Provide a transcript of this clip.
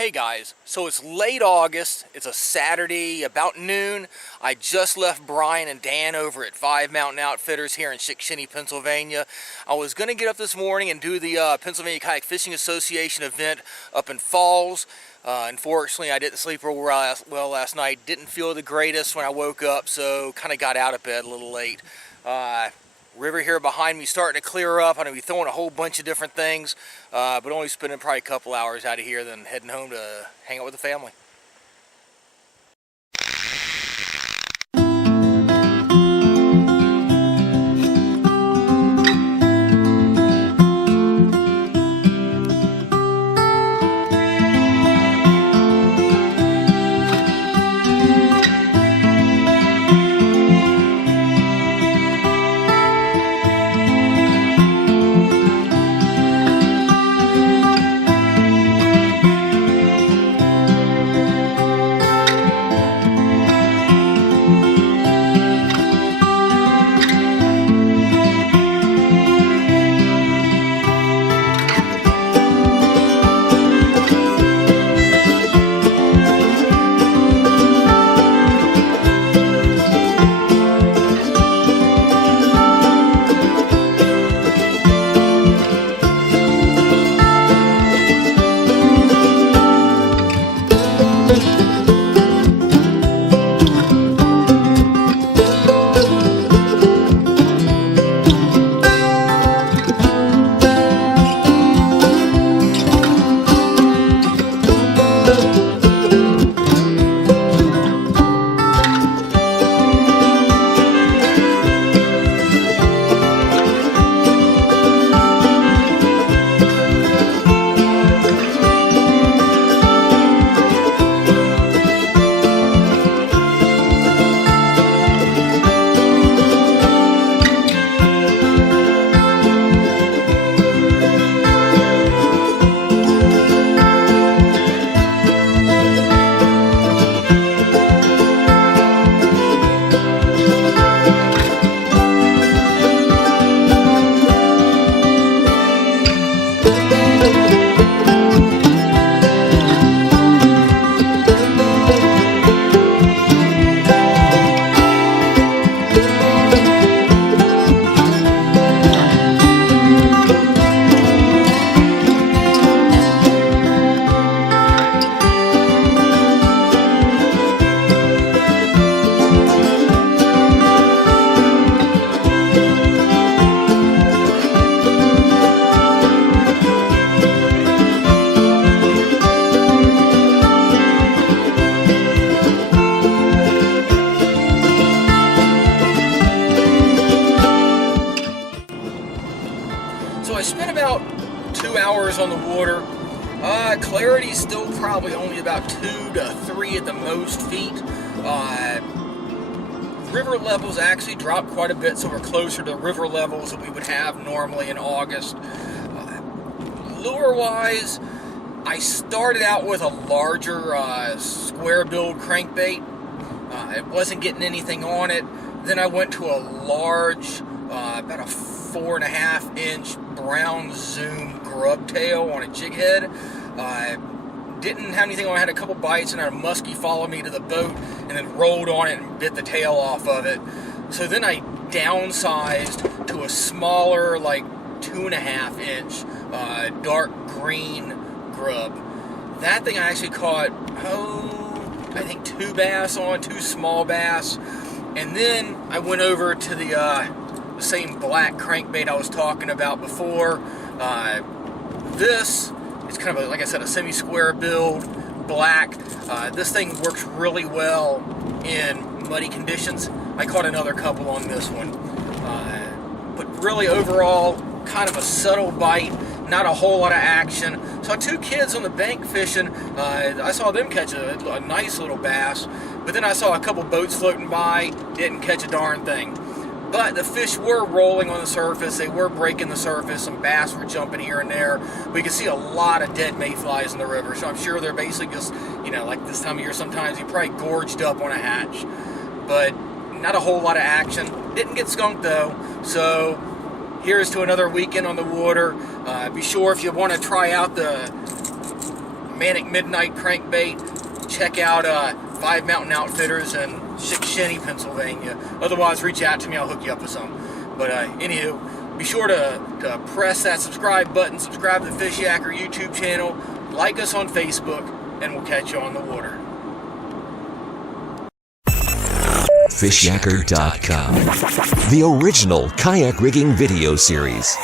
Hey guys, so it's late August, it's a Saturday, about noon. I just left Brian and Dan over at 5 Mountain Outfitters here in Susquehanna, Pennsylvania. I was going to get up this morning and do the Pennsylvania Kayak Fishing Association event up in Falls. Unfortunately, I didn't sleep real well last night, didn't feel the greatest when I woke up, so kind of got out of bed a little late. River here behind me starting to clear up. I'm going to be throwing a whole bunch of different things, but only spending probably a couple hours out of here, then heading home to hang out with the family. So I spent about 2 hours on the water. Clarity's still probably only about 2 to 3 at the most feet. River levels actually dropped quite a bit, so we're closer to river levels that we would have normally in August. Lure-wise, I started out with a larger square-billed crankbait. It wasn't getting anything on it. Then I went to a large, about a 4.5-inch brown zoom grub tail on a jig head. Didn't have anything on. I had a couple bites and I had a muskie follow me to the boat and then rolled on it and bit the tail off of it. So then I downsized to a smaller, like 2.5-inch dark green grub. That thing I actually caught, I think 2 bass on, 2 small bass. And then I went over to the same black crankbait I was talking about before. This is kind of, like I said, a semi-square build, black. This thing works really well in muddy conditions. I caught another couple on this one. But really overall, kind of a subtle bite, not a whole lot of action. Saw 2 kids on the bank fishing. I saw them catch a nice little bass, but then I saw a couple boats floating by, didn't catch a darn thing. But the fish were rolling on the surface, they were breaking the surface, some bass were jumping here and there. We could see a lot of dead mayflies in the river, so I'm sure they're basically just, you know, like this time of year sometimes, you probably gorged up on a hatch. But not a whole lot of action. Didn't get skunked though, so here's to another weekend on the water. Be sure if you want to try out the Manic Midnight crankbait, check out 5 Mountain Outfitters in Susquehanna, Pennsylvania. Otherwise, reach out to me. I'll hook you up with some. But anywho, be sure to press that subscribe button, subscribe to the Fishyaker YouTube channel, like us on Facebook, and we'll catch you on the water. Fishyaker.com, the original kayak rigging video series.